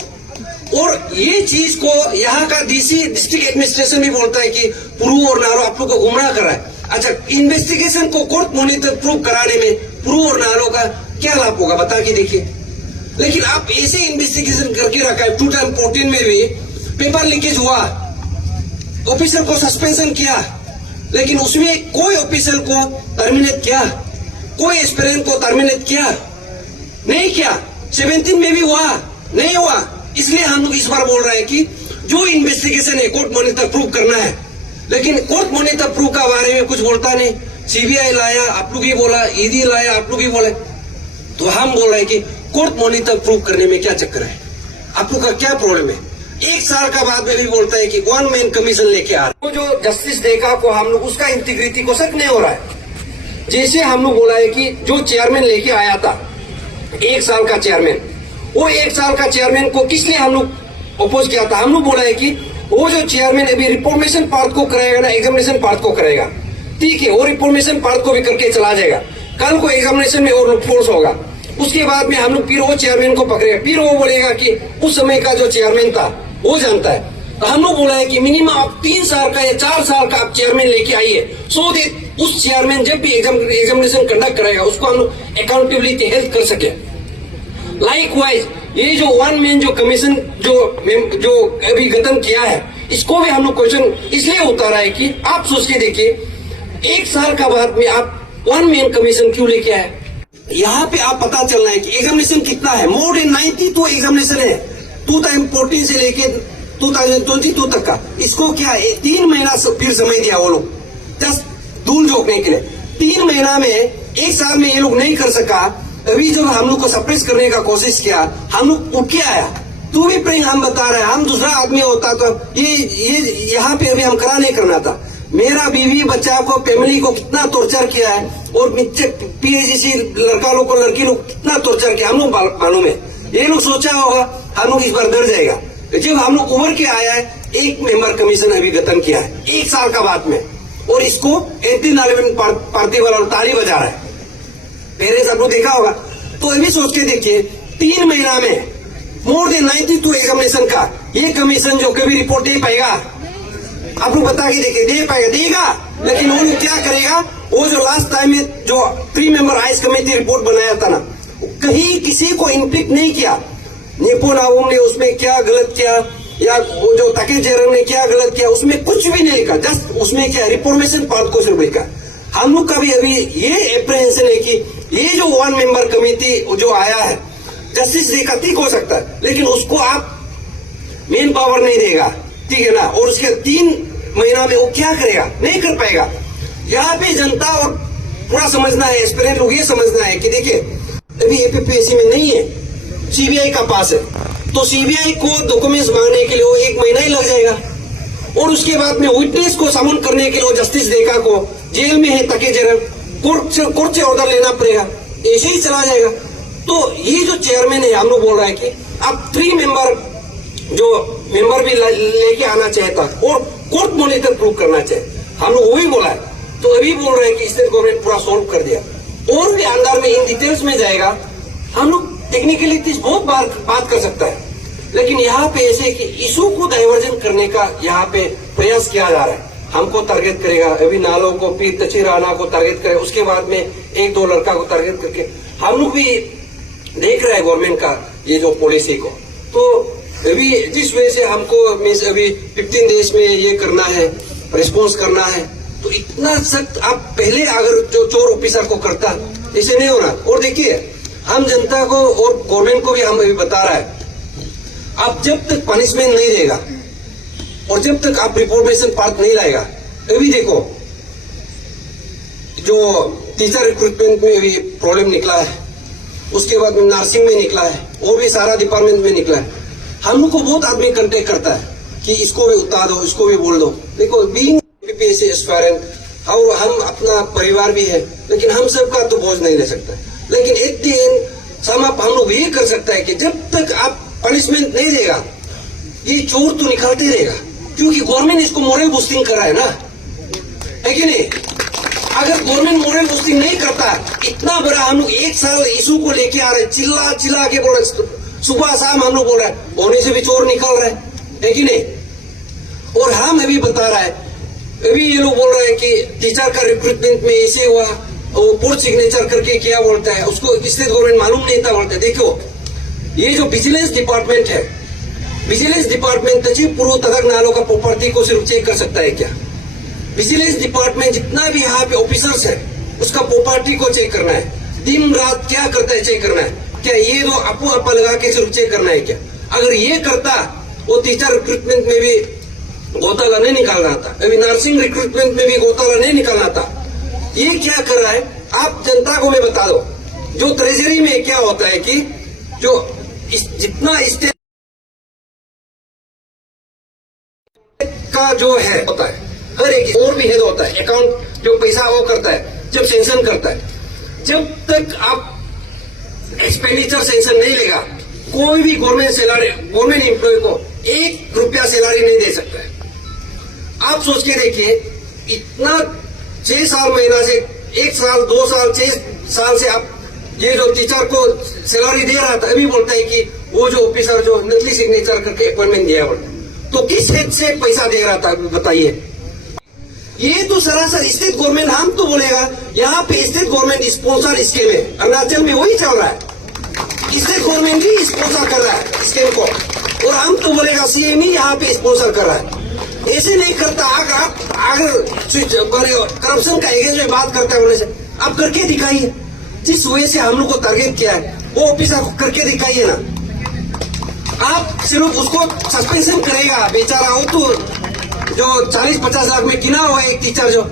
और ये चीज को यहाँ का डीसी डिस्ट्रिक्ट एडमिनिस्ट्रेशन भी बोलता है कि पुरू और नारो आप लोग को गुमराह कर रहा है। अच्छा, इन्वेस्टिगेशन को कोर्ट मॉनिटर प्रूफ कराने में पुरू और नारो का क्या लाभ होगा, बता के देखिए। लेकिन आप ऐसे इन्वेस्टिगेशन करके रखा है। 2014 में भी पेपर लीकेज हुआ, ऑफिसर को सस्पेंशन किया, लेकिन उसमें कोई ऑफिसर को टर्मिनेट किया, कोई एस्पिरेंट को टर्मिनेट किया नहीं किया। 17 में भी हुआ नहीं हुआ। इसलिए हम लोग इस बार बोल रहे हैं कि जो इन्वेस्टिगेशन है कोर्ट मॉनिटर प्रूव करना है, लेकिन कोर्ट मॉनिटर प्रूव का बारे में कुछ बोलता नहीं। सीबीआई लाया, आप लोग ही बोला, ईडी लाया, आप लोग ही बोले। तो हम बोल रहे हैं कि कोर्ट मॉनिटर प्रूव करने में क्या चक्कर है, आप लोग का क्या प्रॉब्लम है। 1 साल का बाद में भी बोलता है कि 1 मैन कमीशन लेके आ रहा है। जो जस्टिस देखा को हम लोग उसका इंटीग्रिटी को शक नहीं हो रहा है। जैसे हम लोग बोला है कि जो चेयरमैन लेके आया था 1 साल का चेयरमैन, वो 1 साल का चेयरमैन को किस लिए हम लोग अपोज किया था। हम लोग बोला है कि वो जो चेयरमैन अभी रिफॉर्मेशन पार्ट को कराएगा ना, एग्जामिनेशन पार्ट को कराएगा, ठीक है, वो रिफॉर्मेशन पार्ट को भी करके चला जाएगा। कल को एग्जामिनेशन में और फोर्स होगा, उसके बाद में हम लोग फिर वो चेयरमैन को पकड़ेगा, फिर वो बोलेगा कि उस समय का जो चेयरमैन था वो जानता है। तो हम लोग बोला है कि मिनिमम आप 3 साल का या 4 साल का आप चेयरमैन लेके आइए, सो दैट उस चेयरमैन जब भी एग्जामिनेशन कंडक्ट कराएगा उसको हम लोग अकाउंटेबिलिटी हेल्प कर सके। लाइकवाइज ये जो 1 मैन जो कमीशन जो अभी गठन किया है, इसको भी हम लोग क्वेश्चन इसलिए उतारा है कि आप सोच के देखिए 1 साल का बाद में आप 1 मैन कमीशन क्यों लेके आए। यहाँ पे आप पता चलना है कि एग्जामिनेशन कितना है, मोर देन 92 एग्जामिनेशन है 2014 से लेके 2022 तक का। इसको क्या है 3 महीना फिर समय दिया वो लोग जस्ट धूल झोंकने के लिए। 3 महीना में 1 साल में ये लोग नहीं कर सका। अभी जब हम लोग को सप्रेस करने का कोशिश किया, हम लोग उठ के आया। तू भी प्रिंग हम बता रहे हैं, हम दूसरा आदमी होता तो ये यहाँ पे अभी हम खड़ा नहीं करना था। मेरा बीवी बच्चा को फैमिली को कितना टॉर्चर किया है, और पीएचसी लड़का लोग को लड़की लोग कितना टॉर्चर किया हम लोग मालूम है। ये लोग सोचा होगा हम लोग इस बार डर जाएगा। जब हम लोग उभर के आया है, 1 मेंबर कमीशन अभी गठन किया है 1 साल का बाद में, और इसको एंटी नालिमेंट पार्टी वाला ताली बजा रहा है। पहले सब लोग देखा होगा, तो अभी सोच के देखिए 3 महीना में मोर देन 92 एग्जामिनेशन का ये कमीशन जो कभी रिपोर्ट दे पाएगा, आप लोग बता के देखिए, दे पाएगा, देगा। लेकिन वो क्या करेगा, वो जो लास्ट टाइम में जो 3 मेंबर आइस कमेटी रिपोर्ट बनाया था ना, कहीं किसी को इम्प्लिक्ट नहीं किया। निपुण आवम ने उसमें क्या गलत किया, या वो जो ताके जेरंग ने क्या गलत किया, उसमें कुछ भी नहीं लिखा। जस्ट उसमें क्या रिफॉर्मेशन पार्ट को सिर्फ लिखा। हम लोग का भी अभी ये एप्रीहेंशन है कि ये जो 1 मेंबर कमेटी जो आया है, जस्टिस देखा ठीक हो सकता है, लेकिन उसको आप मेन पावर नहीं देगा, ठीक है ना। और उसके 3 महीना में वो क्या करेगा, नहीं कर पाएगा। यहाँ पे जनता और पूरा समझना है, एस्पिरेंट लोग ये समझना है कि देखिए अभी एपीपीएससी में नहीं है, सीबीआई का पास है, तो सीबीआई को डॉक्यूमेंट्स मांगने के लिए वो 1 महीना ही लग जाएगा। और उसके बाद में विटनेस को समन करने के लिए जस्टिस देखा को जेल में है तके जरंग, कोर्ट से ऑर्डर लेना पड़ेगा, ऐसे ही चला जाएगा। तो ये जो चेयरमैन है, हम लोग बोल रहे हैं कि अब 3 मेंबर जो मेंबर भी लेके आना चाहिए था, और कोर्ट मॉनिटर प्रूव करना चाहिए। हम लोग वही बोला है। तो अभी बोल रहे हैं कि स्टेट गवर्नमेंट पूरा सॉल्व कर दिया, और भी अंदर में इन डिटेल्स में जाएगा। हम लोग टेक्निकली बहुत बात कर सकता है, लेकिन यहाँ पे ऐसे कि इशू को डाइवर्जन करने का यहाँ पे प्रयास किया जा रहा है। हमको टारगेट करेगा, अभी नालों को पीर तची राना को टारगेट करेगा, उसके बाद में 1-2 लड़का को टारगेट करके हम लोग भी देख रहे हैं गवर्नमेंट का ये जो पॉलिसी को। तो अभी जिस वजह से हमको मीन्स अभी 15 डेज में ये करना है, रिस्पॉन्स करना है, तो इतना सख्त आप पहले अगर जो चोर ऑफिसर को करता, इसे नहीं होना। और देखिए हम जनता को और गवर्नमेंट को भी हम अभी बता रहा है, आप जब तक पनिशमेंट नहीं देगा और जब तक आप रिफॉर्मेशन पार्ट नहीं लाएगा, अभी देखो जो टीचर रिक्रूटमेंट में भी प्रॉब्लम निकला है, उसके बाद में नर्सिंग में निकला है, और भी सारा डिपार्टमेंट में निकला है। हम लोग को बहुत आदमी कांटेक्ट करता है कि इसको भी उतार दो, इसको भी बोल दो। देखो बीइंग एपीपीएससी एस्पायरेंट, और हम अपना परिवार भी है, लेकिन हम सबका तो बोझ नहीं ले सकता। लेकिन at the and sum up हम लोग ये कर सकता है कि जब तक आप पनिशमेंट नहीं देगा, ये चोर तो निकालते रहेगा, क्योंकि गवर्नमेंट इसको मोरल बूस्टिंग कर रहा है ना, है कि नहीं। अगर गवर्नमेंट मोरल बूस्टिंग नहीं करता, इतना बड़ा हम लोग 1 साल इशू को लेके आ रहे, चिल्ला के बोल रहे, सुबह शाम हम लोग बोल रहे हैं, होने से भी चोर निकल रहे है कि नहीं। और हम अभी बता रहा है, अभी ये लोग बोल रहे हैं कि टीचर का रिक्रूटमेंट में ऐसे हुआ, वो पोस्ट सिग्नेचर करके क्या बोलता है, उसको स्टेट गवर्नमेंट मालूम नहीं था बोलते। देखो ये जो विजिलेंस डिपार्टमेंट है, विजिलेंस डिपार्टमेंट पूर्व तक नालों का प्रॉपर्टी को सिर्फ चेक कर सकता है क्या? विजिलेंस डिपार्टमेंट जितना भी यहाँ पे ऑफिसर्स है, उसका प्रॉपर्टी को चेक करना है, दिन रात क्या करता है चेक करना है क्या? ये तो आपको लगा के सिर्फ चेक करना है क्या? अगर ये करता, वो टीचर रिक्रूटमेंट में भी घोटाला नहीं निकालना था, अभी नर्सिंग रिक्रूटमेंट में भी घोटाला नहीं निकालना था। ये क्या कर रहा है, आप जनता को मैं बता दो, जो ट्रेजरी में क्या होता है कि जो जितना स्टेट का जो है होता है, हर एक और भी हेड होता है, अकाउंट जो पैसा वो करता है, जब सेंशन करता है, जब तक आप एक्सपेंडिचर सेंशन नहीं लेगा, कोई भी गवर्नमेंट एम्प्लॉय को 1 रुपया सैलरी नहीं दे सकता है। आप सोच के देखिए, इतना 6 साल महीना से 1 साल 2 साल 6 साल से आप ये जो टीचर को सैलरी दे रहा था, अभी बोलता है कि वो जो ऑफिसर जो नकली सिग्नेचर करके अपॉइंटमेंट दिया बोलता, तो किस हेड से पैसा दे रहा था बताइए। ये तो सरासर स्टेट गवर्नमेंट, हम तो बोलेगा यहाँ पे स्टेट गवर्नमेंट स्पॉन्सर स्कीम है, अरुणाचल में वही चल रहा है, स्टेट गवर्नमेंट ही स्पॉन्सर कर रहा है स्कीम को, और हम तो बोलेगा सीएम ही यहाँ पे स्पॉन्सर कर रहा है। ऐसे नहीं करता, अगर करप्शन का एगेंस्ट में बात करता है बोले से आप करके दिखाइए, जिस वजह से हम लोग को टारगेट किया है वो ऑफिसर को करके दिखाइए ना। आप सिर्फ उसको सस्पेंशन करेगा बेचारा, वो तो जो 40-50 लाख में गिना हुआ है एक टीचर जो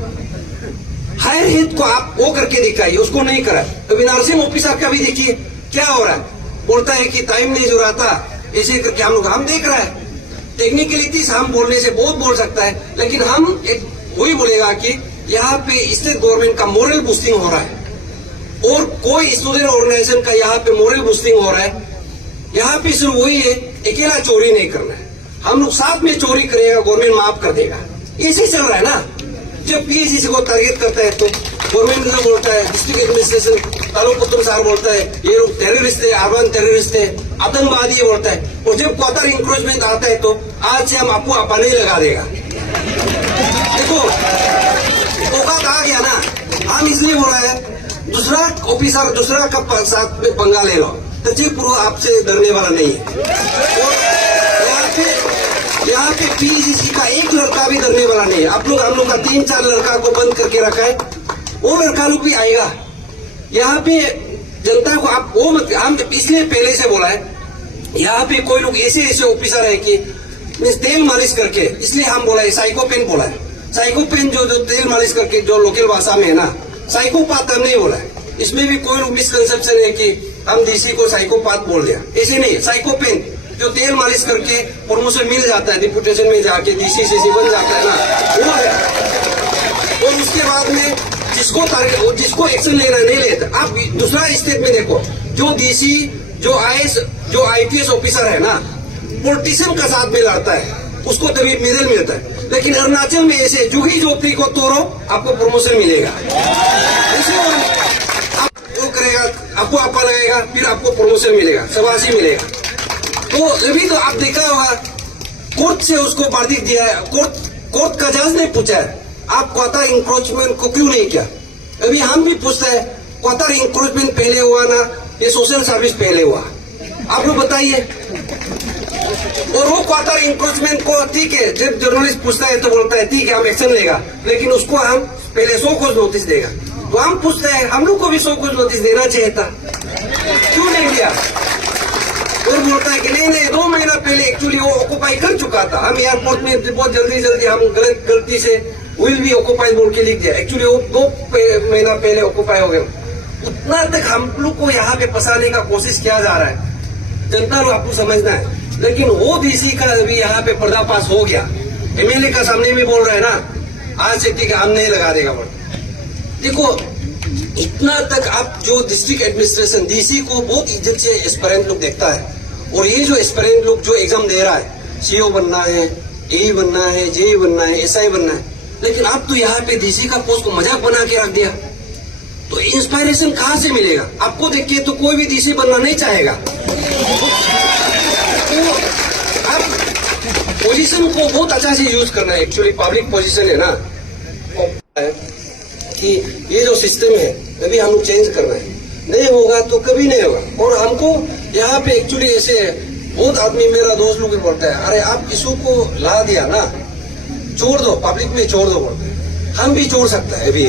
हायर हेड को आप वो करके दिखाइए, उसको नहीं करा। अभी नर्सिंग ऑफिसर का भी देखिए क्या हो रहा है, बोलता है कि टाइम नहीं जो रहा था, ऐसे करके हम देख रहा है। टेक्निकलिटीज हम बोलने से बहुत बोल सकता है, लेकिन हम एक वही बोलेगा कि यहाँ पे स्टेट गवर्नमेंट का मोरल बूस्टिंग हो रहा है, और कोई स्टूडेंट ऑर्गेनाइजेशन का यहाँ पे मोरल बूस्टिंग हो रहा है। यहाँ पे सिर्फ वही है, अकेला चोरी नहीं करना है, हम लोग साथ में चोरी करेगा, गवर्नमेंट माफ कर देगा, ऐसे चल रहा है ना। जब पीएचसी को टारगेट करता है तो गवर्नमेंट जो बोलता है, डिस्ट्रिक्ट एडमिनिस्ट्रेशन तालुक पुत्र साहब बोलता है ये लोग टेररिस्ट है, अर्बन टेररिस्ट है, आतंकवादी बोलता है, और जब क्वार्टर इंक्रोचमेंट आता है तो आज से हम आपको आपा नहीं लगा देगा। देखो औकात आ गया ना, हम इसलिए बोल रहे हैं दूसरा ऑफिसर दूसरा का साथ में पंगा ले लो, तजीपुर आपसे डरने वाला नहीं है, और यहाँ पे पीजीसी का एक लड़का भी डरने वाला नहीं है। आप लोग हम लोग का 3-4 लड़का को बंद करके रखा है, वो लड़का लोग भी आएगा यहाँ पे जनता को। आप वो मत, हम इसलिए पहले से बोला है, यहाँ पे कोई लोग ऐसे ऑफिसर है कि तेल मालिश करके, इसलिए हम बोला है साइकोपेन बोला है। साइकोपेन जो तेल मालिश करके जो लोकल भाषा में है ना, साइकोपाथ हम नहीं बोला है। इसमें भी कोई लोग मिसकंसेप्शन है कि हम डीसी को साइकोपाथ बोल दिया, ऐसे नहीं। साइकोपेन जो तेल मालिश करके प्रमोशन मिल जाता है, डिप्यूटेशन में जाके डीसी सीसी बन जाता है ना, वो है। और उसके बाद में जिसको एक्शन लेना नहीं लेता। आप दूसरा स्टेट में देखो, जो डीसी जो आईएएस जो आईपीएस ऑफिसर है ना, पॉलिटिशियन का साथ में लड़ता है, उसको तभी मेडल मिलता है। लेकिन अरुणाचल में ऐसे जुगी झोपड़ी को तोड़ो आपको प्रमोशन मिलेगा, आप वो करेगा आपको आपा लगेगा, फिर आपको प्रमोशन मिलेगा, शाबाशी मिलेगा। तो अभी तो आप देखा होगा, कोर्ट से उसको वर्डिक्ट दिया है, कोर्ट का जज ने पूछा है आप क्वार्टर इंक्रोचमेंट को क्यों नहीं किया। अभी हम भी पूछते हैं क्वार्टर इंक्रोचमेंट पहले हुआ ना ये सोशल सर्विस पहले हुआ, आप लोग बताइए। और वो क्वार्टर इंक्रोचमेंट को ठीक है, जब जर्नलिस्ट पूछता है तो बोलता है ठीक है हम एक्शन लेगा, लेकिन उसको हम पहले 100 खोज नोटिस देगा। तो हम पूछते हैं हम लोग को भी 100 खोज नोटिस देना चाहिए था, क्यों नहीं दिया। और बोलता है कि नहीं 2 महीना पहले एक्चुअली वो ऑक्यूपाई कर चुका था, हम एयरपोर्ट में बहुत जल्दी हम गलती से विल भी ऑक्यूपाई बोल के लिख दिया, एक्चुअली वो 2 महीना पहले ऑक्यूपाई हो गया। उतना तक हम लोग को यहाँ पे फंसाने का कोशिश किया जा रहा है, जनता लोग आपको समझना है। लेकिन वो डीसी का अभी यहाँ पे पर्दाफाश हो गया, एमएलए का सामने में बोल रहा है ना, आज से ठीक है हम नहीं लगा देगा बोल। देखो इतना तक आप जो डिस्ट्रिक्ट एडमिनिस्ट्रेशन डीसी को बहुत इज्जत से एस्पिरेंट लोग देखता है, और ये जो एस्पिरेंट लोग जो एग्जाम दे रहा है, सीओ बनना है, एई बनना है, जेई बनना है, एसआई बनना है, लेकिन आप तो यहाँ पे डीसी का पोस्ट को मजाक बना के रख दिया, तो इंस्पायरेशन कहाँ से मिलेगा। आपको देखिए तो कोई भी डीसी बनना नहीं चाहेगा। तो आप पोजीशन को बहुत अच्छा से यूज करना है, एक्चुअली पब्लिक पोजीशन है ना, कि ये जो सिस्टम है अभी हम लोग चेंज करना है, नहीं होगा तो कभी नहीं होगा। और हमको यहाँ पे एक्चुअली ऐसे बहुत आदमी, मेरा दोस्त लोग बोलता है अरे आप इशू को ला दिया ना, छोड़ दो, पब्लिक में छोड़ दो बोलते हैं। हम भी छोड़ सकता है अभी,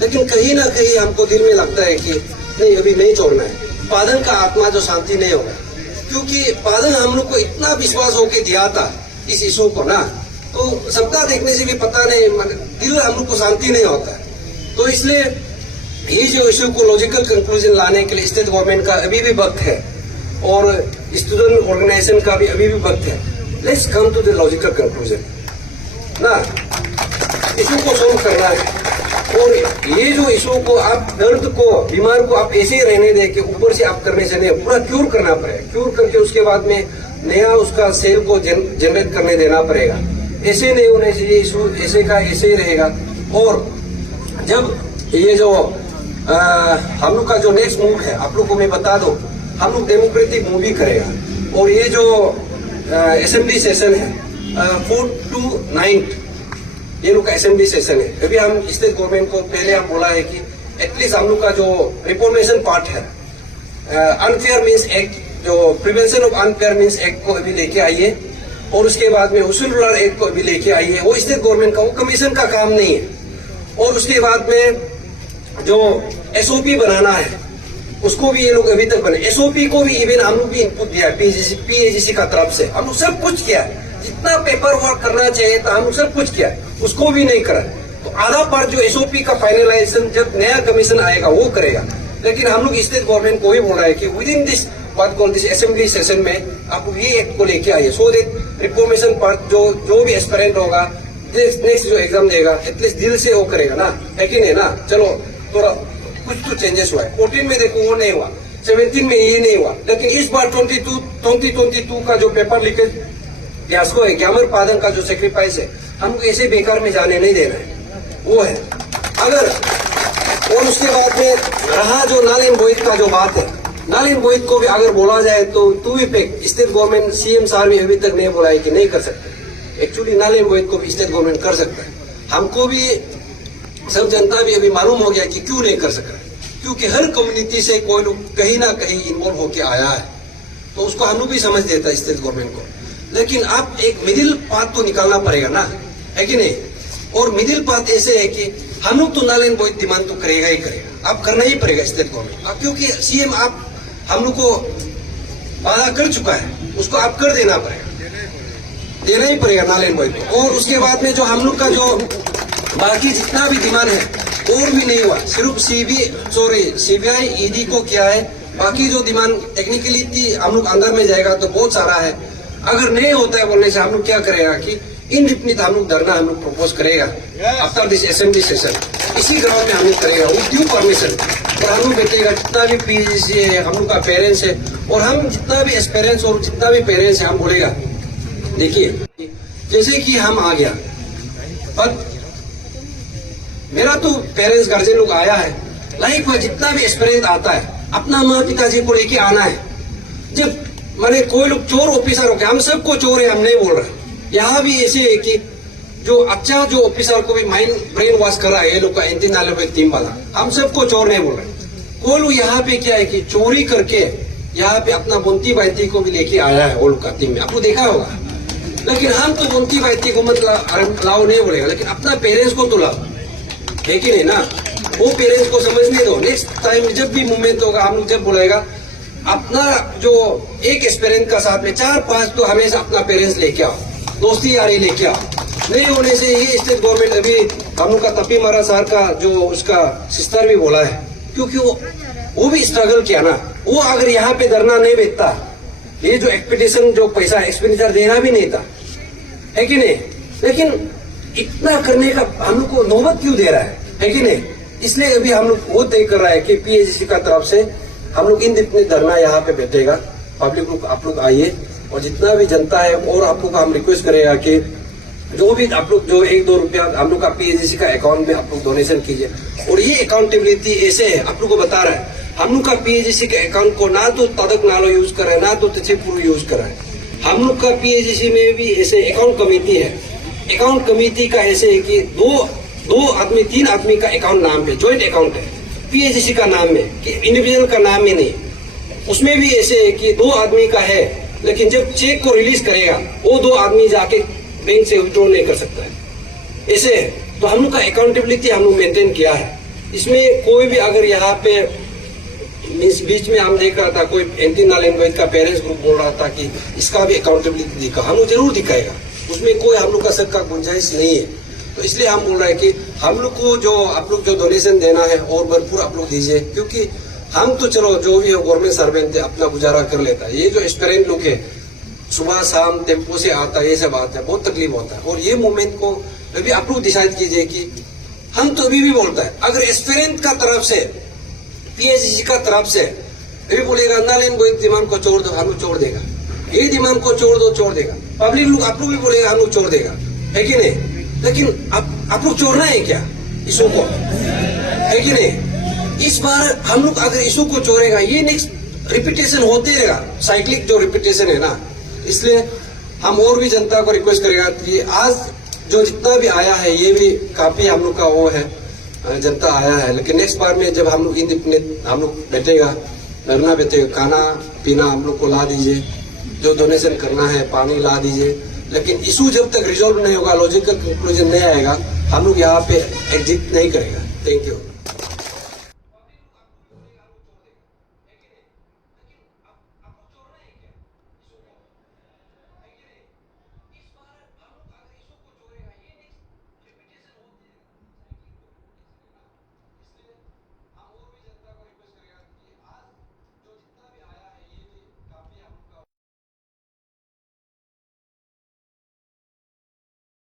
लेकिन कहीं ना कहीं हमको दिल में लगता है कि नहीं अभी नहीं छोड़ना है। पादन का आत्मा जो शांति नहीं होगा, क्योंकि पादन हम लोग को इतना विश्वास होके दिया था इस इशू को ना, तो सबका देखने से भी पता नहीं दिल हम लोग को शांति नहीं होता है। तो इसलिए ये जो इशू को लॉजिकल कंक्लूजन लाने के लिए स्टेट गवर्नमेंट का अभी भी वक्त है और स्टूडेंट ऑर्गेनाइजेशन का भी अभी भी वक्त है. Let's come to the logical conclusion ना. इशू को सोल्व करना है और ये जो इशू को आप दर्द को बीमार को आप ऐसे ही रहने दे के ऊपर से आप करने से नहीं, पूरा क्यूर करना पड़ेगा. क्यूर करके उसके बाद में नया उसका सेल को जनरेट करने देना पड़ेगा. ऐसे नहीं होने से ये इशू ऐसे का ऐसे ही रहेगा. और जब ये जो हम लोग का जो नेक्स्ट मूव है आप लोग को मैं बता दूं, हम लोग डेमोक्रेटिक मूव भी करेगा. और ये जो असेंबली सेशन है 4 to 9 ये लोग का असेंबली सेशन है. अभी हम स्टेट गवर्नमेंट को पहले हम बोला है कि एटलीस्ट हम लोग का जो रिफॉर्मेशन पार्ट है अनफेयर मीन्स एक्ट, जो prevention of unfair means act को अभी लेके आइए और उसके बाद में हुस्न रूलर एक्ट को अभी लेके आइए. वो स्टेट गवर्नमेंट का, वो कमीशन का काम नहीं है. और उसके बाद में जो एसओपी बनाना है उसको भी ये लोग अभी तक बने. एसओपी को भी इवन हम लोग भी इनपुट दिया पीएजीसी का तरफ से. हम लोग सब कुछ किया है, जितना पेपर वर्क करना चाहिए था हम लोग सब कुछ किया है, उसको भी नहीं करा. तो आधा पार्ट जो एसओपी का फाइनलाइजेशन जब नया कमीशन आएगा वो करेगा. लेकिन हम लोग स्टेट गवर्नमेंट को ही बोल रहा है कि with in this what called this assembly session में आप ये एक्ट को लेके आइए सो दैट रिफॉर्मेशन पार्ट जो भी एस्पिरेंट होगा नेक्स्ट जो एग्जाम देगा एटलीस्ट दिल से वो करेगा ना, है कि नहीं ना. चलो थोड़ा कुछ तो चेंजेस हुआ है. 14 में देखो वो नहीं हुआ, 17 में ये नहीं हुआ. लेकिन इस बार 2022 का जो पेपर लीकेज फियास्को है, ग्यामर पादन का जो सेक्रीफाइस है, हमको ऐसे बेकार में जाने नहीं देना है. वो है अगर. और उसके बाद में रहा जो नालिन बोइट का जो बात है, नालिन बोइट को भी अगर बोला जाए तो to effect state government CM साहब भी अभी तक नहीं बोला है कि नहीं कर सकते. एक्चुअली नालिन बोइट को भी स्टेट गवर्नमेंट कर सकता है. हमको भी सब जनता भी अभी मालूम हो गया कि क्यों नहीं कर सक रहा है. क्योंकि हर कम्युनिटी से कोई लोग कहीं ना कहीं इन्वॉल्व होके आया है, तो उसको हम लोग भी समझ देता है स्टेट गवर्नमेंट को. लेकिन आप एक मिडिल पाथ तो निकालना पड़ेगा ना, है कि नहीं. और मिडिल पाथ ऐसे है कि हम लोग तो नालिन बोइट डिमांड तो करेगा ही करेगा, आप करना ही पड़ेगा स्टेट गवर्नमेंट. आप क्योंकि सीएम आप हम लोग को वादा कर चुका है, उसको आप कर देना पड़ेगा नालिन बोइट को. और उसके बाद में जो हम लोग का जो बाकी जितना भी डिमांड है और भी नहीं हुआ, सिर्फ सीबीआई ईडी को किया है. बाकी जो डिमांड टेक्निकली हम लोग अंदर में जाएगा तो बहुत सारा है. अगर नहीं होता है बोलने से हम लोग क्या करेगा कि इनडिफिनिट हम लोग धरना हम लोग प्रपोज करेगा आफ्टर दिस असेंबली सेशन. इसी ग्राउंड में हम लोग करेगा विद ड्यू परमिशन. और हम लोग बैठेगा जितना भी पीएचसी है, हम लोग का पेरेंट्स है, और हम जितना भी एस्पेरेंट्स और जितना भी पेरेंट्स है हम बोलेगा देखिए जैसे कि हम आ गया पर मेरा तो पेरेंट्स गार्जियन लोग आया है, लाइक वह जितना भी एक्सपीरियंस आता है अपना माँ पिताजी को लेके आना है. जब मैंने कोई लोग चोर ऑफिसर हो गया, हम सबको चोर है हम नहीं बोल रहे. यहाँ भी ऐसे है कि जो अच्छा जो ऑफिसर को भी माइंड ब्रेन वॉश कर रहा है ये लोग का 1993 टीम वाला, हम सबको चोर नहीं बोल रहे. कोई लोग यहाँ पे क्या है कि चोरी करके यहाँ पे अपना बुनती बाइती को भी लेके आया है वो लोग का टीम में, आपको देखा होगा. लेकिन हम तो बुनती बाइती को मतलब लाओ नहीं बोलेगा, लेकिन अपना पेरेंट्स को तो लाओ, है कि नहीं ना. वो पेरेंट्स को समझने दो. नेक्स्ट टाइम जब भी मूवमेंट होगा हम लोग जब बुलाएगा अपना जो एक एक्सपीरियंस का साथ में 4-5 तो हमेशा अपना पेरेंट्स लेके आओ, दोस्ती यारी लेके आओ. नहीं होने से ये स्टेट गवर्नमेंट अभी हम लोग का तपी मारा सर का जो उसका सिस्टर भी बोला है, क्योंकि वो भी स्ट्रगल किया ना. वो अगर यहाँ पे धरना नहीं बैठता ये जो एक्सपेक्टेशन जो पैसा एक्सपेंडिचर देना भी नहीं था, है कि नहीं. लेकिन इतना करने का हम लोग को नौबत क्यों दे रहा है कि नहीं. इसलिए अभी हम लोग वो तय कर रहा है कि पीएचसी का तरफ से हम लोग इन जितने धरना यहाँ पे बैठेगा, पब्लिक लोग आप लोग आइए और जितना भी जनता है और आप लोग हम रिक्वेस्ट करेगा कि जो भी आप लोग जो 1-2 रुपया हम लोग का पीएचसी का अकाउंट में आप लोग डोनेशन कीजिए. और ये अकाउंटेबिलिटी ऐसे है आप लोग को बता रहा है, हम लोग का पीएचसी के अकाउंट को ना तो तदक नालो यूज कर रहा है ना तो तछेपुर यूज कर रहा है. हम लोग का पीएचसी में भी ऐसे अकाउंट कमेटी है. अकाउंट कमेटी का ऐसे है कि 3 आदमी का अकाउंट नाम है, ज्वाइंट अकाउंट है पीएचसी का नाम में, कि इंडिविजुअल का नाम में नहीं. उसमें भी ऐसे है कि 2 आदमी का है, लेकिन जब चेक को रिलीज करेगा वो 2 आदमी जाके बैंक से विड्रॉ नहीं कर सकता है. ऐसे है तो हम लोग का अकाउंटेबिलिटी हम लोग मेंटेन किया है. इसमें कोई भी अगर यहाँ पे बीच में हम देख रहा था कोई नालिन बोइट का पेरेंट्स ग्रुप बोल रहा था कि इसका भी अकाउंटेबिलिटी दिखा, हम लोग जरूर दिखाएगा. उसमें कोई हम लोग का शक का गुंजाइश नहीं है. तो इसलिए हम बोल रहे हैं कि हम लोग को जो आप लोग जो डोनेशन देना है और भरपूर आप लोग दीजिए, क्योंकि हम तो चलो जो भी है गवर्नमेंट सर्वेंट है, अपना गुजारा कर लेता है। ये जो एस्पिरेंट लोग है सुबह शाम टेम्पो से आता है, ये सब आता है, बहुत तकलीफ होता है। और ये मूवमेंट को अभी आप लोग डिसाइड कीजिए कि हम तो अभी भी बोलता है, अगर एस्पिरेंट का तरफ से पीएचडी का तरफ से अभी बोलेगा नालिन वो डिमांड को छोड़ दो, हम लोग छोड़ देगा। ये डिमांड को छोड़ दो, छोड़ देगा। पब्लिक लोग आप लोग भी बोलेगा हम लोग छोड़ देगा, है कि नहीं? लेकिन आप लोग छोड़ना है क्या इशू को, है कि नहीं? इस बार हम लोग अगर इशू को छोड़ेगा, ये नेक्स्ट रिपीटेशन होते रहेगा, साइक्लिक जो रिपीटेशन है ना। इसलिए हम और भी जनता को रिक्वेस्ट करेगा कि आज जो जितना भी आया है ये भी काफी हम लोग का वो है, जनता आया है। लेकिन नेक्स्ट बार में जब हम लोग इंडिपेंडेंट हम लोग बैठेगा, लड़ना बैठेगा, खाना पीना हम लोग को ला दीजिए, जो डोनेशन करना है पानी ला दीजिए। लेकिन इशू जब तक रिजॉल्व नहीं होगा, लॉजिकल कंक्लूजन नहीं आएगा, हम लोग यहाँ पे एग्जिट नहीं करेगा। Thank you.